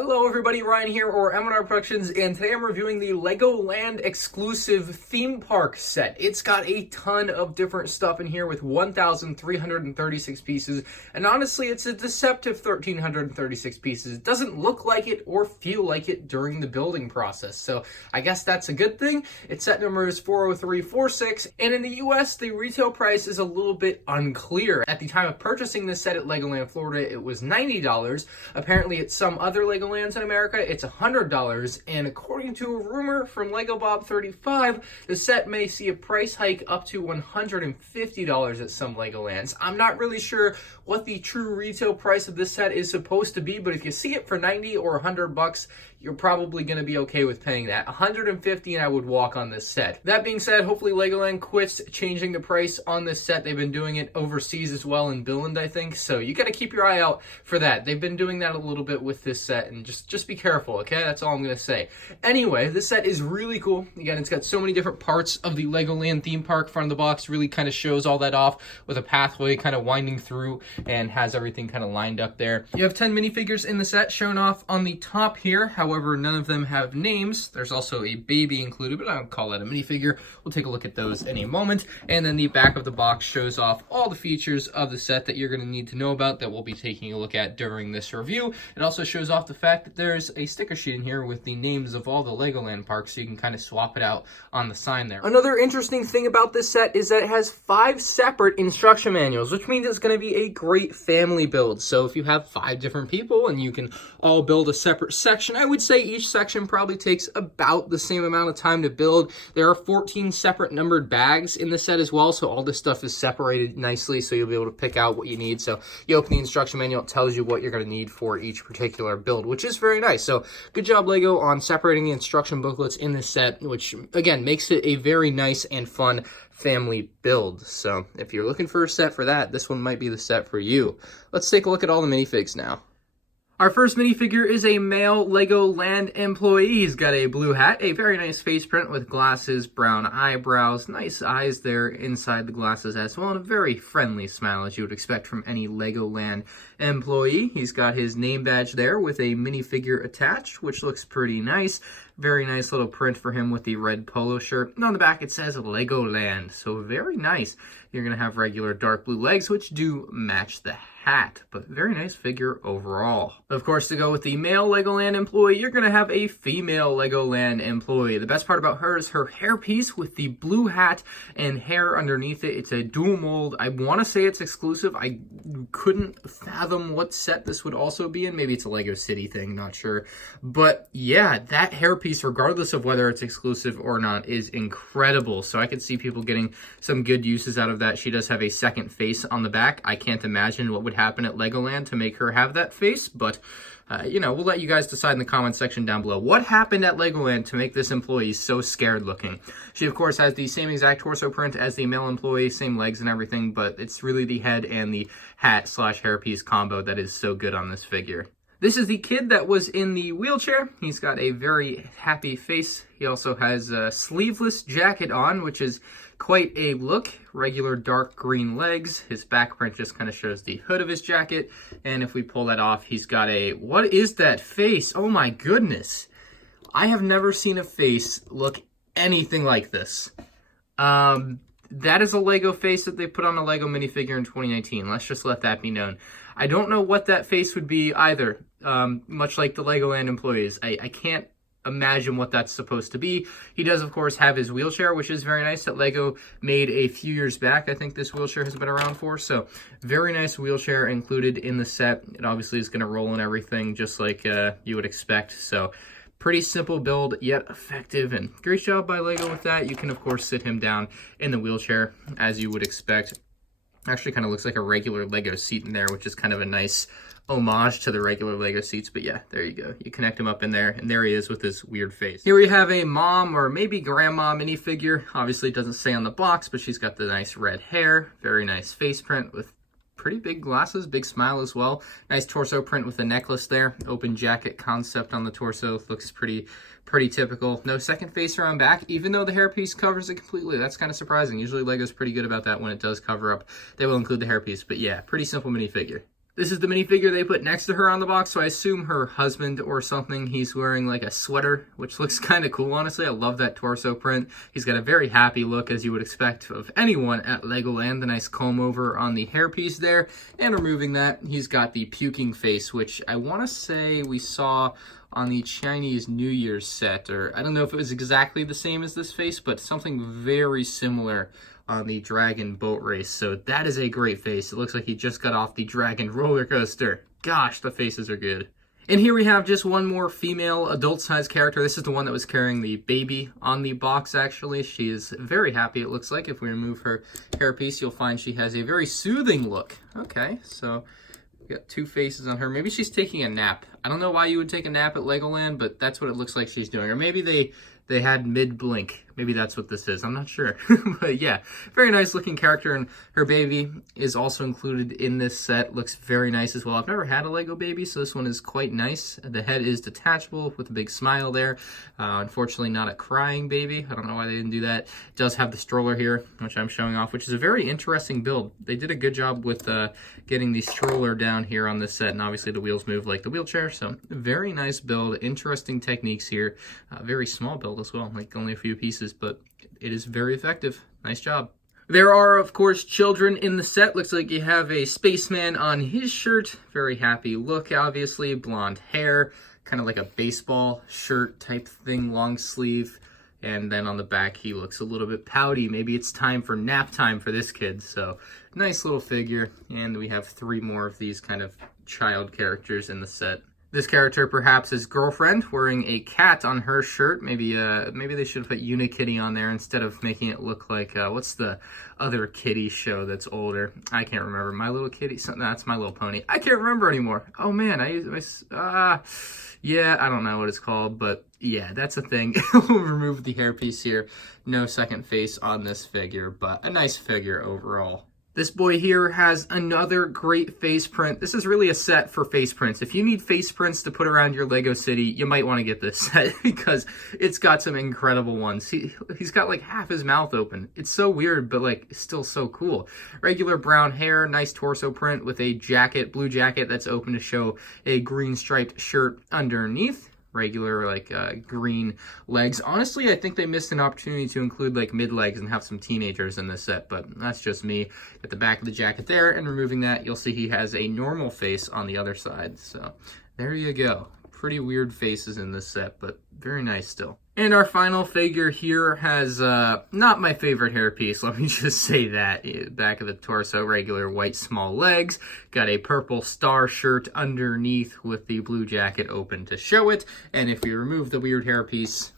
Hello everybody, Ryan here, or MandRproductions, and today I'm reviewing the LEGOLAND exclusive theme park set. It's got a ton of different stuff in here with 1,336 pieces, and honestly, it's a deceptive 1,336 pieces. It doesn't look like it or feel like it during the building process, so I guess that's a good thing. Its set number is 40346, and in the US, the retail price is a little bit unclear. At the time of purchasing this set at Legoland, Florida, it was $90. Apparently, at some other LEGOLANDs in America, it's $100, and according to a rumor from LegoBob35, the set may see a price hike up to $150 at some LEGOLANDs. I'm not really sure what the true retail price of this set is supposed to be, but if you see it for 90 or $100, you're probably going to be okay with paying that. $150 and I would walk on this set. That being said, hopefully Legoland quits changing the price on this set. They've been doing it overseas as well in Billund, I think, so you got to keep your eye out for that. They've been doing that a little bit with this set, and just be careful, okay? That's all I'm going to say. Anyway, this set is really cool. Again, it's got so many different parts of the Legoland theme park. Front of the box really kind of shows all that off with a pathway kind of winding through and has everything kind of lined up there. You have 10 minifigures in the set shown off on the top here. However, none of them have names. There's also a baby included, but I don't call that a minifigure. We'll take a look at those in a moment. And then the back of the box shows off all the features of the set that you're going to need to know about that we'll be taking a look at during this review. It also shows off the fact that there's a sticker sheet in here with the names of all the Legoland parks, so you can kind of swap it out on the sign there. Another interesting thing about this set is that it has 5 separate instruction manuals, which means it's going to be a great family build. So if you have 5 different people and you can all build a separate section, I would say each section probably takes about the same amount of time to build. There are 14 separate numbered bags in the set as well, so all this stuff is separated nicely, so you'll be able to pick out what you need. So you open the instruction manual, it tells you what you're going to need for each particular build, which is very nice. So good job, Lego, on separating the instruction booklets in this set, which again makes it a very nice and fun family build. So if you're looking for a set for that, this one might be the set for you. Let's take a look at all the minifigs now. Our first minifigure is a male Legoland employee. He's got a blue hat, a very nice face print with glasses, brown eyebrows, nice eyes there inside the glasses as well, and a very friendly smile as you would expect from any Legoland employee. He's got his name badge there with a minifigure attached, which looks pretty nice. Very nice little print for him with the red polo shirt. And on the back it says Legoland, so very nice. You're going to have regular dark blue legs, which do match the hat, but very nice figure overall. Of course, to go with the male Legoland employee, you're going to have a female Legoland employee. The best part about her is her hairpiece with the blue hat and hair underneath it. It's a dual mold. I want to say it's exclusive. I couldn't fathom what set this would also be in. Maybe it's a Lego City thing, not sure. But yeah, that hairpiece, regardless of whether it's exclusive or not, is incredible. So I could see people getting some good uses out of that. She does have a second face on the back. I can't imagine what would happen at Legoland to make her have that face, but you know, we'll let you guys decide in the comment section down below. What happened at Legoland to make this employee so scared looking? She, of course, has the same exact torso print as the male employee, same legs and everything, but it's really the head and the hat slash hairpiece combo that is so good on this figure. This is the kid that was in the wheelchair. He's got a very happy face. He also has a sleeveless jacket on, which is quite a look. Regular dark green legs. His back print just kind of shows the hood of his jacket. And if we pull that off, he's got a... What is that face? Oh my goodness. I have never seen a face look anything like this. That is a Lego face that they put on a Lego minifigure in 2019. Let's just let that be known. I don't know what that face would be either, much like the Legoland employees. I can't imagine what that's supposed to be. He does, of course, have his wheelchair, which is very nice, that Lego made a few years back. I think this wheelchair has been around for, so very nice wheelchair included in the set. It obviously is going to roll and everything, just like you would expect, so... Pretty simple build, yet effective, and great job by Lego with that. You can, of course, sit him down in the wheelchair, as you would expect. Actually kind of looks like a regular Lego seat in there, which is kind of a nice homage to the regular Lego seats. But yeah, there you go. You connect him up in there, and there he is with his weird face. Here we have a mom or maybe grandma minifigure. Obviously, it doesn't say on the box, but she's got the nice red hair. Very nice face print with pretty big glasses, big smile as well. Nice torso print with a necklace there. Open jacket concept on the torso. Looks pretty typical. No second face around back, even though the hairpiece covers it completely. That's kind of surprising. Usually Lego's pretty good about that when it does cover up. They will include the hairpiece, but yeah, pretty simple minifigure. This is the minifigure they put next to her on the box, so I assume her husband or something. He's wearing like a sweater, which looks kind of cool, honestly. I love that torso print. He's got a very happy look, as you would expect of anyone at Legoland. The nice comb over on the hairpiece there. And removing that, he's got the puking face, which I want to say we saw on the Chinese New Year's set, or I don't know if it was exactly the same as this face, but something very similar on the Dragon boat race. So that is a great face. It looks like he just got off the Dragon roller coaster. Gosh, the faces are good. And here we have just one more female adult-sized character. This is the one that was carrying the baby on the box, actually. She is very happy, it looks like. If we remove her hairpiece, you'll find she has a very soothing look. Okay, so we got two faces on her. Maybe she's taking a nap. I don't know why you would take a nap at Legoland, but that's what it looks like she's doing. Or maybe they had mid-blink. Maybe that's what this is. I'm not sure. But yeah, very nice looking character. And her baby is also included in this set. Looks very nice as well. I've never had a Lego baby, so this one is quite nice. The head is detachable with a big smile there. Unfortunately, not a crying baby. I don't know why they didn't do that. It does have the stroller here, which I'm showing off, which is a very interesting build. They did a good job with getting the stroller down here on this set, and obviously the wheels move like the wheelchair. So very nice build. Interesting techniques here. Very small build as well, like only a few pieces, but it is very effective. Nice job. There are, of course, children in the set. Looks like you have a spaceman on his shirt. Very happy look, obviously. Blonde hair, kind of like a baseball shirt type thing, long sleeve. And then on the back, he looks a little bit pouty. Maybe it's time for nap time for this kid. So nice little figure. And we have three more of these kind of child characters in the set. This character, perhaps his girlfriend, wearing a cat on her shirt. Maybe they should have put Unikitty on there instead of making it look like, what's the other kitty show that's older? I can't remember. My Little Kitty? That's My Little Pony. I can't remember anymore. Oh man, yeah, I don't know what it's called, but yeah, that's a thing. We'll remove the hairpiece here. No second face on this figure, but a nice figure overall. This boy here has another great face print. This is really a set for face prints. If you need face prints to put around your Lego city, you might want to get this set because it's got some incredible ones. He's got like half his mouth open. It's so weird, but like still so cool. Regular brown hair, nice torso print with a jacket, blue jacket that's open to show a green striped shirt underneath. Regular like green legs. Honestly, I think they missed an opportunity to include like mid legs and have some teenagers in this set, but that's just me. At the back of the jacket there, and removing that, you'll see he has a normal face on the other side. So there you go. Pretty weird faces in this set, but very nice still. And our final figure here has not my favorite hairpiece, let me just say that. Back of the torso, regular white small legs, got a purple star shirt underneath with the blue jacket open to show it, and if we remove the weird hairpiece,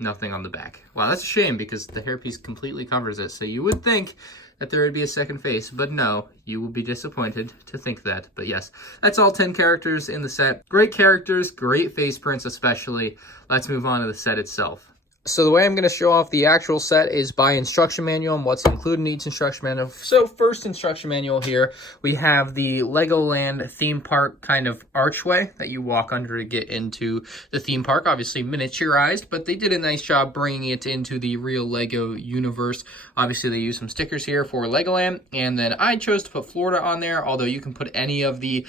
nothing on the back. Wow, that's a shame because the hairpiece completely covers it, so you would think that there would be a second face, but no, you will be disappointed to think that. But yes, that's all 10 characters in the set. Great characters, great face prints especially. Let's move on to the set itself. So the way I'm going to show off the actual set is by instruction manual and what's included in each instruction manual. So first instruction manual here, we have the Legoland theme park kind of archway that you walk under to get into the theme park. Obviously miniaturized, but they did a nice job bringing it into the real Lego universe. Obviously they use some stickers here for Legoland, and then I chose to put Florida on there, although you can put any of the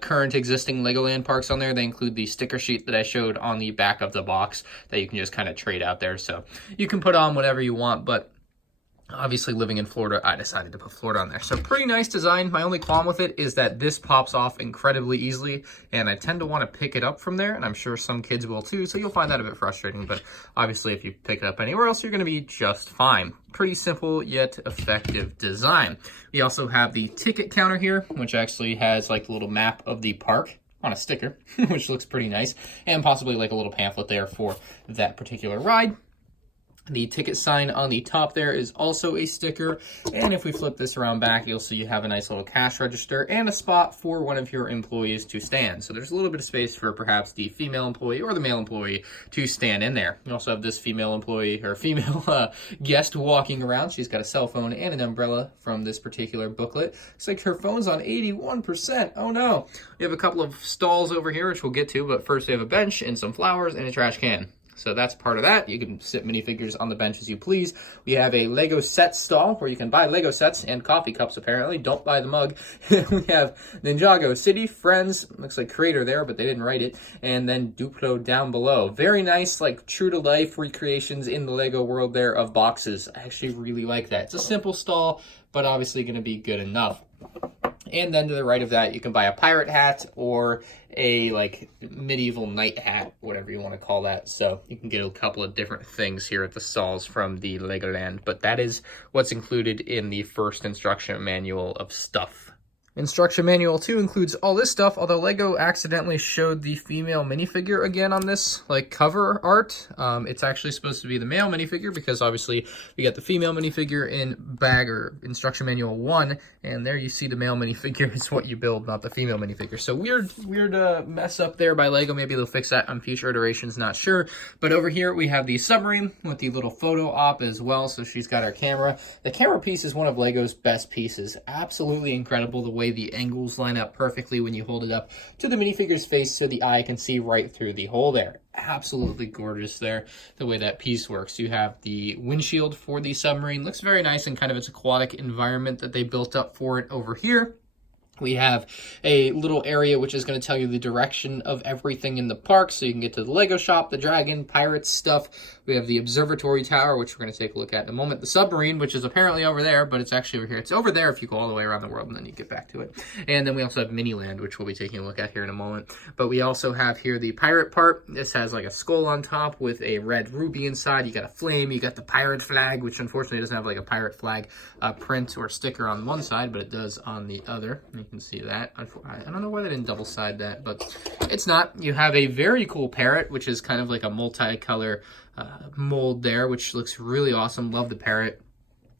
current existing Legoland parks on there. They include the sticker sheet that I showed on the back of the box that you can just kind of trade out there, so you can put on whatever you want, but obviously living in Florida, I decided to put Florida on there. So pretty nice design. My only qualm with it is that this pops off incredibly easily, and I tend to want to pick it up from there, and I'm sure some kids will too, so you'll find that a bit frustrating, but obviously if you pick it up anywhere else, you're going to be just fine. Pretty simple yet effective design. We also have the ticket counter here, which actually has like a little map of the park on a sticker, which looks pretty nice, and possibly like a little pamphlet there for that particular ride. The ticket sign on the top there is also a sticker, and if we flip this around back, you'll see you have a nice little cash register and a spot for one of your employees to stand. So there's a little bit of space for perhaps the female employee or the male employee to stand in there. You also have this female employee or female guest walking around. She's got a cell phone and an umbrella from this particular booklet. Looks like her phone's on 81%. Oh no. We have a couple of stalls over here, which we'll get to, but first we have a bench and some flowers and a trash can. So that's part of that. You can sit minifigures on the bench as you please. We have a Lego set stall where you can buy Lego sets and coffee cups, apparently. Don't buy the mug. We have Ninjago City, Friends, looks like creator there, but they didn't write it. And then Duplo down below. Very nice, like true to life recreations in the Lego world there of boxes. I actually really like that. It's a simple stall, but obviously going to be good enough. And then to the right of that, you can buy a pirate hat or a like medieval knight hat, whatever you want to call that. So you can get a couple of different things here at the stalls from the Legoland. But that is what's included in the first instruction manual of stuff. Instruction manual 2 includes all this stuff, although Lego accidentally showed the female minifigure again on this like cover art. It's actually supposed to be the male minifigure because obviously we got the female minifigure in bag or instruction manual 1, and there you see the male minifigure is what you build, not the female minifigure. So weird mess up there by Lego. Maybe they'll fix that on future iterations, not sure. But over here we have the Submarine with the little photo op as well. So she's got her camera. The camera piece is one of Lego's best pieces. Absolutely incredible the way the angles line up perfectly when you hold it up to the minifigure's face so the eye can see right through the hole there. Absolutely gorgeous there, the way that piece works. You have the windshield for the submarine. Looks very nice in kind of its aquatic environment that they built up for it over here. We have a little area which is going to tell you the direction of everything in the park, so you can get to the Lego shop, the dragon, pirates stuff. We have the observatory tower, which we're going to take a look at in a moment. The submarine, which is apparently over there, but it's actually over here. It's over there if you go all the way around the world, and then you get back to it. And then we also have Miniland, which we'll be taking a look at here in a moment. But we also have here the pirate part. This has like a skull on top with a red ruby inside. You got a flame. You got the pirate flag, which unfortunately doesn't have like a pirate flag print or sticker on one side, but it does on the other. You can see that. I don't know why they didn't double side that, but it's not. You have a very cool parrot, which is kind of like a multicolor mold there, which looks really awesome. Love the parrot.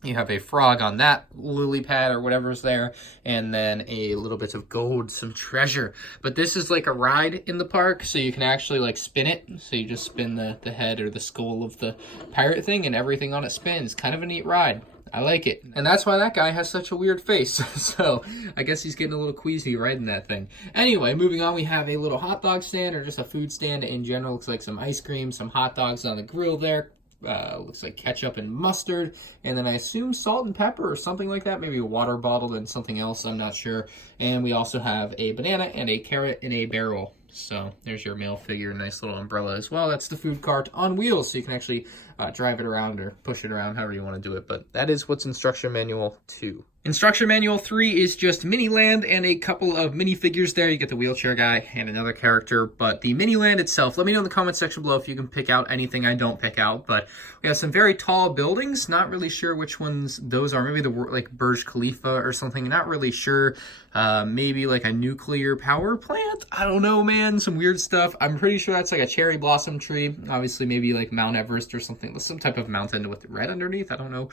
You have a frog on that lily pad or whatever's there, and then a little bit of gold, some treasure. But this is like a ride in the park, so you can actually like spin it. So you just spin the head or the skull of the pirate thing, and everything on it spins. Kind of a neat ride. I like it. And that's why that guy has such a weird face. So I guess he's getting a little queasy riding that thing. Anyway, moving on, we have a little hot dog stand, or just a food stand in general. Looks like some ice cream, some hot dogs on the grill there. Looks like ketchup and mustard, and then I assume salt and pepper or something like that. Maybe a water bottle and something else, I'm not sure. And we also have a banana and a carrot in a barrel. So there's your male figure, nice little umbrella as well. That's the food cart on wheels, so you can actually drive it around or push it around, however you want to do it. But that is what's Instruction Manual 2. Instruction Manual 3 is just Miniland and a couple of minifigures there. You get the wheelchair guy and another character, but the Miniland itself, let me know in the comment section below if you can pick out anything I don't pick out. But we have some very tall buildings, not really sure which ones those are. Maybe the like Burj Khalifa or something, not really sure. Maybe like a nuclear power plant? I don't know, man. Some weird stuff. I'm pretty sure that's like a cherry blossom tree. Obviously, maybe like Mount Everest or something. Some type of mountain with red underneath. I don't know.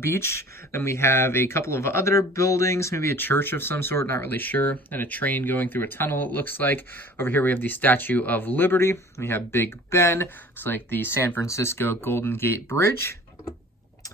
Beach. Then we have a couple of other buildings. Maybe a church of some sort. Not really sure. And a train going through a tunnel, it looks like. Over here, we have the Statue of Liberty. We have Big Ben. Looks like the San Francisco Golden Gate Bridge.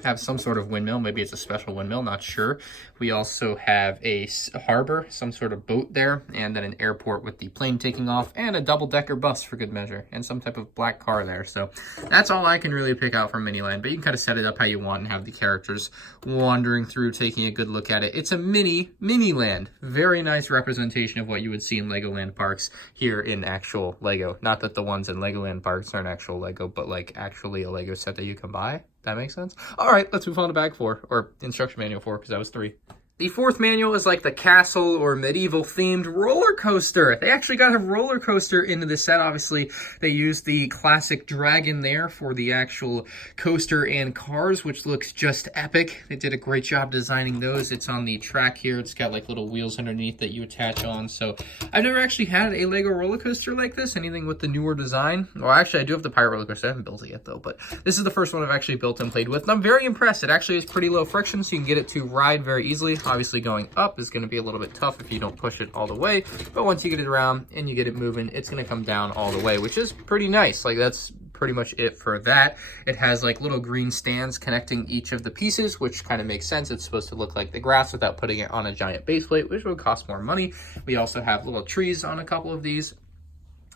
Have some sort of windmill. Maybe it's a special windmill, not sure. We also have a harbor, some sort of boat there, and then an airport with the plane taking off, and a double-decker bus for good measure, and some type of black car there. So that's all I can really pick out from Miniland, but you can kind of set it up how you want and have the characters wandering through, taking a good look at it. It's a Miniland. Very nice representation of what you would see in Legoland parks here in actual Lego. Not that the ones in Legoland parks aren't actual Lego, but like actually a Lego set that you can buy. That makes sense? All right, let's move on to bag 4, or instruction manual 4, because that was 3. The fourth manual is like the castle or medieval themed roller coaster. They actually got a roller coaster into the set. Obviously, they used the classic dragon there for the actual coaster and cars, which looks just epic. They did a great job designing those. It's on the track here. It's got like little wheels underneath that you attach on. So I've never actually had a Lego roller coaster like this, anything with the newer design. Well, actually, I do have the pirate roller coaster. I haven't built it yet, though, but this is the first one I've actually built and played with, and I'm very impressed. It actually is pretty low friction, so you can get it to ride very easily. Obviously, going up is going to be a little bit tough if you don't push it all the way, but once you get it around and you get it moving, it's going to come down all the way, which is pretty nice. Like, that's pretty much it for that. It has like little green stands connecting each of the pieces, which kind of makes sense. It's supposed to look like the grass without putting it on a giant base plate, which would cost more money. We also have little trees on a couple of these.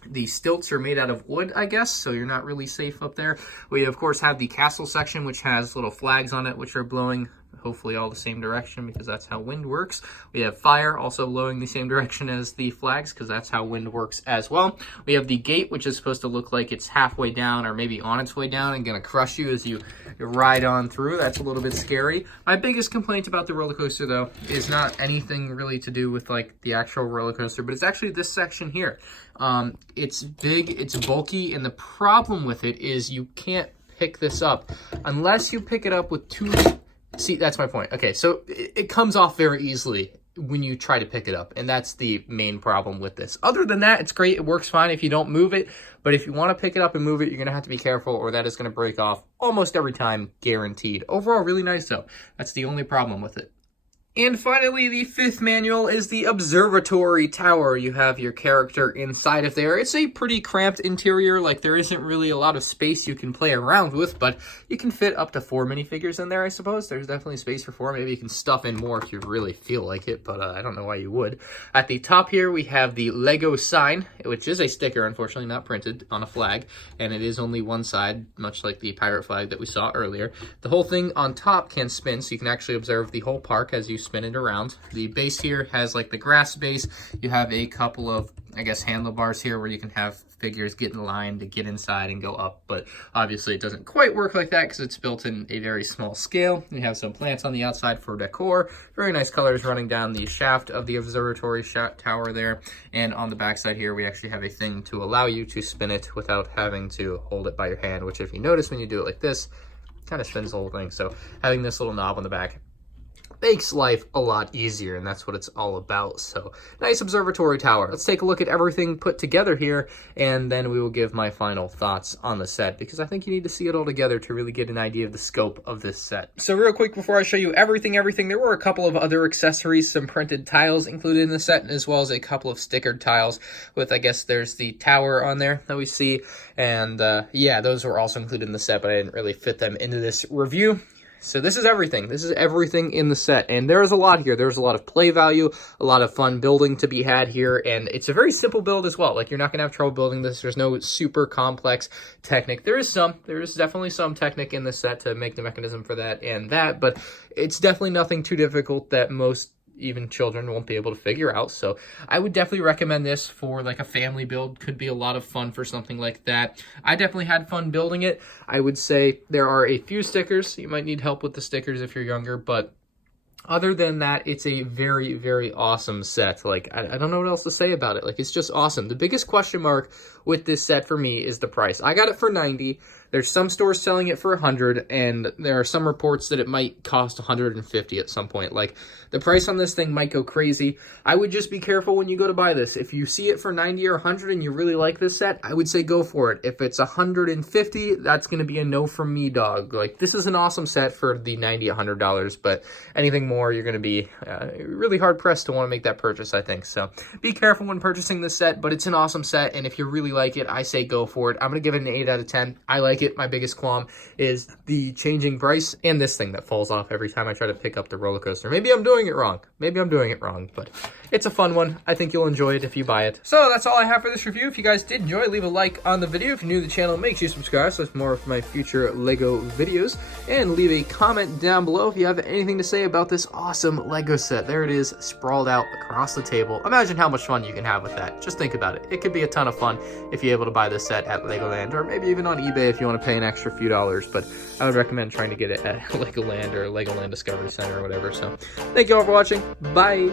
The stilts are made out of wood, I guess, so you're not really safe up there. We, of course, have the castle section, which has little flags on it, which are blowing hopefully all the same direction because that's how wind works. We have fire also blowing the same direction as the flags because that's how wind works as well. We have the gate, which is supposed to look like it's halfway down or maybe on its way down and going to crush you as you ride on through. That's a little bit scary. My biggest complaint about the roller coaster, though, is not anything really to do with like the actual roller coaster, but it's actually this section here. It's big, it's bulky, and the problem with it is you can't pick this up unless you pick it up with two. See, that's my point. Okay, so it comes off very easily when you try to pick it up, and that's the main problem with this. Other than that, it's great. It works fine if you don't move it, but if you want to pick it up and move it, you're going to have to be careful, or that is going to break off almost every time, guaranteed. Overall, really nice, though. That's the only problem with it. And finally, the fifth manual is the observatory tower. You have your character inside of there. It's a pretty cramped interior. Like, there isn't really a lot of space you can play around with, but you can fit up to 4 minifigures in there, I suppose. There's definitely space for 4. Maybe you can stuff in more if you really feel like it, but I don't know why you would. At the top here, we have the Lego sign, which is a sticker, unfortunately not printed, on a flag, and it is only one side, much like the pirate flag that we saw earlier. The whole thing on top can spin, so you can actually observe the whole park as you spin it around. The base here has like the grass base. You have a couple of, I guess, handlebars here where you can have figures get in line to get inside and go up, but obviously it doesn't quite work like that because it's built in a very small scale. You have some plants on the outside for decor. Very nice colors running down the shaft of the observatory tower there, and on the back side here we actually have a thing to allow you to spin it without having to hold it by your hand, which if you notice when you do it like this, kind of spins the whole thing. So having this little knob on the back makes life a lot easier, and that's what it's all about. So nice observatory tower. Let's take a look at everything put together here, and then we will give my final thoughts on the set, because I think you need to see it all together to really get an idea of the scope of this set. So real quick before I show you everything, there were a couple of other accessories, some printed tiles included in the set, as well as a couple of stickered tiles with, I guess there's the tower on there that we see, and yeah, those were also included in the set, but I didn't really fit them into this review. So this is everything. This is everything in the set, and there is a lot here. There's a lot of play value, a lot of fun building to be had here, and it's a very simple build as well. Like, you're not going to have trouble building this. There's no super complex technique. There is definitely some technique in the set to make the mechanism for that and that, but it's definitely nothing too difficult that most even children won't be able to figure out. So I would definitely recommend this for like a family build. Could be a lot of fun for something like that. I definitely had fun building it. I would say there are a few stickers. You might need help with the stickers if you're younger, but other than that, it's a very, very awesome set. Like, I don't know what else to say about it. Like, it's just awesome. The biggest question mark with this set for me is the price. I got it for $90. There's some stores selling it for $100, and there are some reports that it might cost $150 at some point. Like, the price on this thing might go crazy. I would just be careful when you go to buy this. If you see it for $90 or $100 and you really like this set, I would say go for it. If it's $150, that's going to be a no from me, dog. Like, this is an awesome set for the $90, $100, but anything more, you're going to be really hard-pressed to want to make that purchase, I think. So be careful when purchasing this set, but it's an awesome set, and if you really like it, I say go for it. I'm going to give it an 8 out of 10. I like it. My biggest qualm is the changing price and this thing that falls off every time I try to pick up the roller coaster. Maybe I'm doing it wrong. But it's a fun one. I think you'll enjoy it if you buy it. So that's all I have for this review. If you guys did enjoy, leave a like on the video. If you're new to the channel, make sure you subscribe so there's more of my future Lego videos. And leave a comment down below if you have anything to say about this awesome Lego set. There it is, sprawled out across the table. Imagine how much fun you can have with that. Just think about it. It could be a ton of fun if you're able to buy this set at Legoland, or maybe even on eBay if you want to pay an extra few dollars. But I would recommend trying to get it at Legoland or Legoland Discovery Center or whatever. So thank you all for watching. Bye.